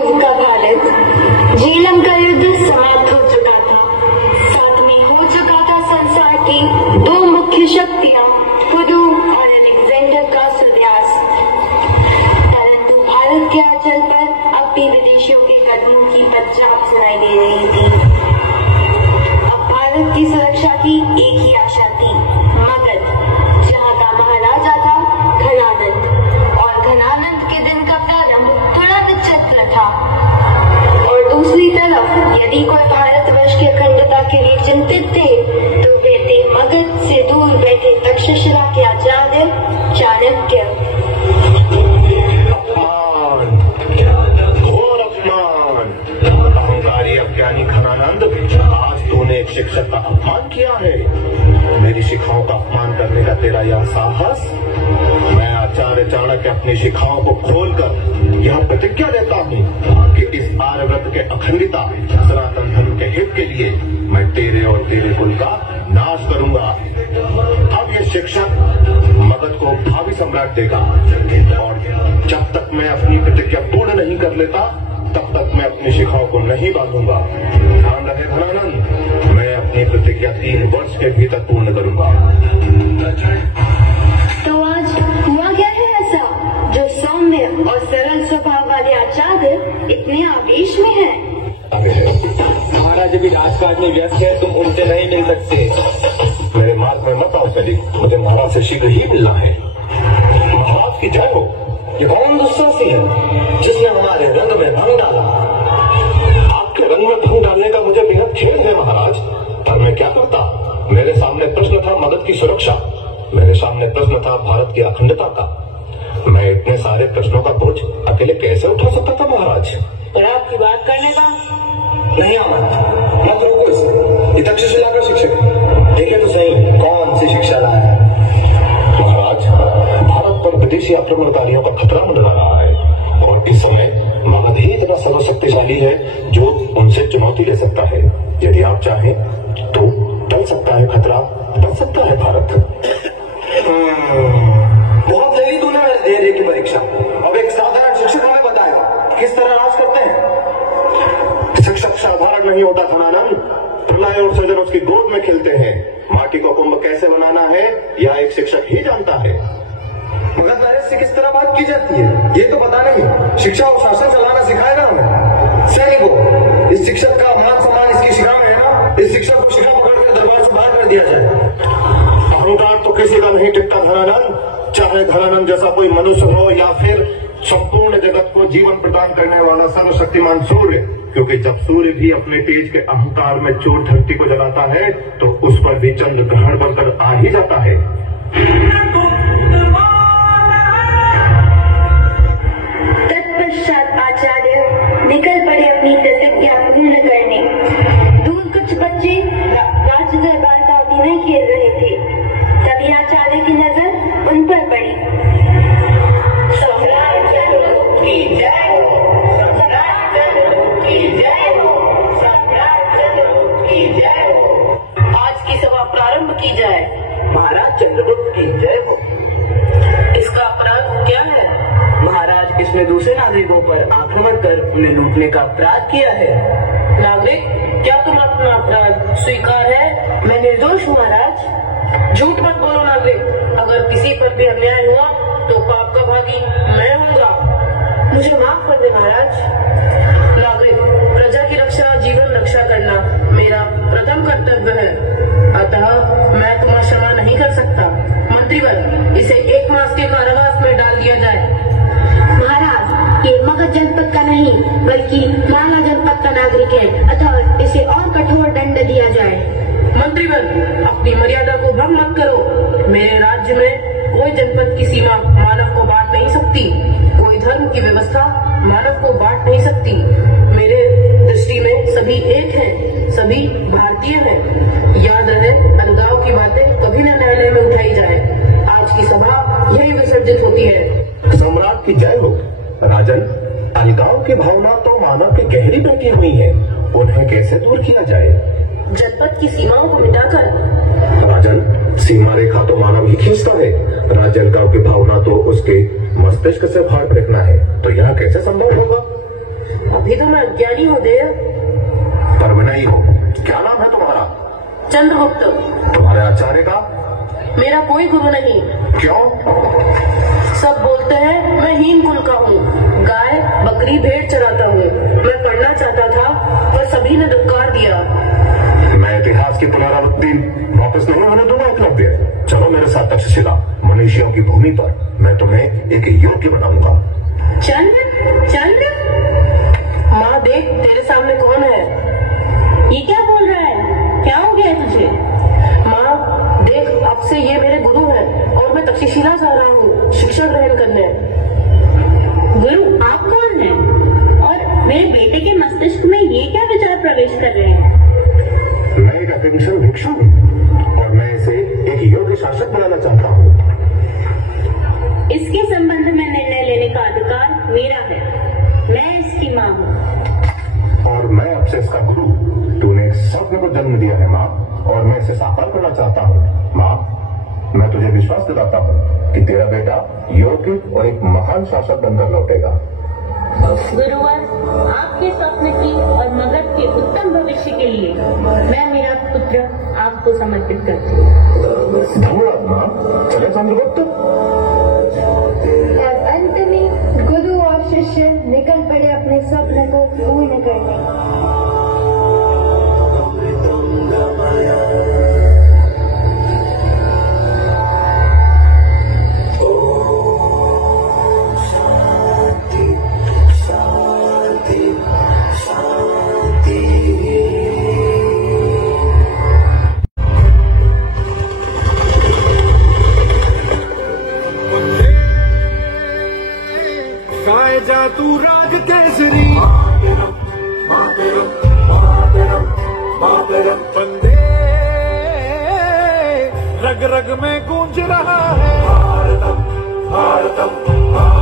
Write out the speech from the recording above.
का भारत झेलम का युद्ध समाप्त हो चुका था। साथ में हो चुका था संसार की दो मुख्य शक्तियां पुरु और अलेक्जेंडर का सूर्यास्त। परंतु भारत के आंचल पर अब भी विदेशियों के कदमों की पदचाप सुनाई दे रही थी। अब भारत की सुरक्षा की एक ही आशा थी, मगध, जहाँ का महाराजा था घनानंद, और घनानंद के दिन का प्रारंभ तुरंत चक्र था। और दूसरी तरफ यदि कोई भारतवर्ष की अखंडता के लिए चिंतित थे तो वे थे मगध से दूर बैठे तक्षशिला के आचार्य चाणक्य। घोर अपमान! अहंकारी अज्ञानी घनानंद, आज तूने एक शिक्षक का अपमान किया है। मेरी शिक्षाओं का अपमान करने का तेरा यह साहस? मैं आचार्य चाणक्य अपनी शिक्षाओं को खोलकर यह प्रतिज्ञा देता हूँ कि इस आर्यव्रत के अखंडता सनातन धर्म के हित के लिए मैं तेरे और तेरे कुल का नाश करूंगा। अब ये शिक्षक मगध को भावी सम्राट देगा, और जब तक मैं अपनी प्रतिज्ञा पूर्ण नहीं कर लेता तब तक मैं अपनी शिखाओं को नहीं बांधूंगा। ध्यान रहे घनानंद, मैं अपनी प्रतिज्ञा 3 वर्ष के भीतर पूर्ण करूंगा। तो आज हुआ क्या है ऐसा जो सौम्य और सरल स्वभाव वाले आचार्य इतने आवेश में है? महाराज अभी राजकाज में व्यस्त है, तुम उनसे नहीं मिल सकते। मेरे मार्ग में मत आओ सलीम, मुझे महाराज से शीघ्र ही मिलना है। महाराज की जय हो। ये कौन दुस्साहसी है जिसने हमारे रंग में भंग डाला? आपके रंग में भंग डालने का मुझे बेहद खेद है महाराज, पर मैं क्या करता। मेरे सामने प्रश्न था मगध की सुरक्षा, मेरे सामने प्रश्न था भारत की अखंडता का। मैं इतने सारे प्रश्नों का बोझ अकेले कैसे उठा सकता था महाराज? और आपकी बात करने का नहीं आमन, मत रोको इसे। ये तक्षशिला का शिक्षक है, देखे तो सही कौन सी शिक्षा लाया है। महाराज, भारत पर विदेशी आक्रमणकारियों का खतरा मंडरा रहा है, और इस समय मगध ही इतना सर्वशक्तिशाली है जो उनसे चुनौती ले सकता है। यदि आप चाहें तो टल सकता है खतरा, बच सकता है भारत। बहुत ले ली तूने मेरे धैर्य की परीक्षा। अब एक साधारण शिक्षक हमें बताया किस तरह राज करते हैं। शिक्षक साधारण नहीं होता घनानंद, प्रलय और सृजन उसकी गोद में खेलते हैं। माटी को कुंभ कैसे बनाना है यह एक शिक्षक ही जानता है। मगध नरेश से किस तरह बात की जाती है ये तो पता नहीं। शिक्षा और शासन चलाना सिखाएगा हमें। सैनिकों, इस शिक्षक का मान सम्मान इसकी शिक्षा में है ना? इस शिक्षक को शिक्षा पकड़कर दरबार से बाहर कर दिया जाए। अहंकार तो किसी का नहीं टिकता घनानंद, चाहे घनानंद जैसा कोई मनुष्य हो या फिर संपूर्ण जगत को जीवन प्रदान करने वाला सर्वशक्तिमान सूर्य। क्योंकि जब सूर्य भी अपने तेज के अहंकार में चोट धरती को जलाता है तो उस पर भी चंद्र ग्रहण बनकर आ ही जाता है। तत्पश्चात आचार्य निकल पड़े अपनी प्रतिज्ञा पूर्ण करने। दूर कुछ बच्चे राज दरबार का अभिनय खेल रहे थे, तभी आचार्य की नजर उन पर पड़ी। सम्राट की जय हो, सम्राट की जय हो, सम्राट की जय हो। आज की सभा प्रारंभ की जाए। महाराज चंद्रगुप्त की जय हो। इसका अपराध क्या है? महाराज, इसने दूसरे नागरिकों पर आक्रमण कर उन्हें लूटने का अपराध किया है। नागरिक, क्या तुम अपना अपराध स्वीकार है? मैं निर्दोष हूँ महाराज। झूठ मत बोलो नागरिक, अगर किसी पर भी अन्याय हुआ तो पाप का भागी मैं हूँगा। मुझे माफ कर दे महाराज। नागरिक, प्रजा की रक्षा जीवन रक्षा करना मेरा प्रथम कर्तव्य है, अतः मैं तुम्हारा क्षमा नहीं कर सकता। मंत्रीवर, इसे 1 मास के कारावास में डाल दिया जाए। महाराज, ये मगध जनपद का नहीं बल्कि माला जनपद का नागरिक है, अतः इसे और कठोर दंड दिया जाए। मंत्रीवर, अपनी मर्यादा को भंग मत करो। मेरे राज्य में कोई जनपद की सीमा मानव को बांट नहीं सकती, कोई धर्म की व्यवस्था मानव को बांट नहीं सकती। मेरे दृष्टि में सभी एक हैं, सभी भारतीय हैं। याद रहे, अलगाव की बातें कभी न न्यायालय में उठाई जाए। आज की सभा यही विसर्जित होती है। सम्राट की जय हो। राजन, अलगाव की भावना तो मानव की गहरी बैठी हुई है, उन्हें कैसे दूर किया जाए? जनपद की सीमाओं को मिटाकर। राजन, सीमा रेखा तो मानव ही खींचता है, राज्य अलगाव की भावना तो उसके मस्तिष्क से फाड़ फेंकना है, तो यह कैसे संभव होगा? अभी तो मैं अज्ञानी हूँ देव। पर विनयी हो। क्या नाम है तुम्हारा? चंद्रगुप्त। तुम्हारे आचार्य का? मेरा कोई गुरु नहीं। क्यों? सब बोलते हैं मैं हीन कुल का हूँ, गाय बकरी भेड़ चराता हूँ। मैं पढ़ना चाहता था पर सभी ने धिक्कार दिया। मैं इतिहास की पुनरावृत्ति वापस नहीं होने दूंगा एकलव्य। चलो मेरे साथ तक्षशिला, मनुष्यों की भूमि पर मैं तुम्हें एक योग्य बनाऊंगा। चंद्र चंद्र, माँ देख तेरे सामने कौन है? ये क्या बोल रहा है? क्या हो गया तुझे? माँ देख, अब से ये मेरे गुरु हैं और मैं तक्षशिला जा रहा हूँ शिक्षा ग्रहण करने। गुरु आप कौन हैं? और मेरे बेटे के मस्तिष्क में ये क्या विचार प्रवेश कर रहे हैं? मैं एक अतिकुशल भिक्षु हूँ और मैं इसे एक योग्य शासक बनाना चाहता हूँ। इसके संबंध में निर्णय लेने का अधिकार मेरा है। मैं इसकी माँ हूँ और मैं अब से इसका गुरु। तूने एक स्वप्न को जन्म दिया है माँ, और मैं इसे साकार करना चाहता हूँ। माँ, मैं तुझे विश्वास दिलाता हूँ कि तेरा बेटा योग्य और एक महान शासक बनकर लौटेगा। गुरुवर, आपके स्वप्न की और मगध के उत्तम भविष्य के लिए मैं मेरा पुत्र आपको समर्पित करती हूँ। धन्यवाद माँ। चले चंद्रगुप्त। और अंत में गुरु और शिष्य निकल पड़े अपने स्वप्न को पूर्ण करने। जा तू राग केसरी बंदे रग रग में गूंज रहा है भारतम भारतम।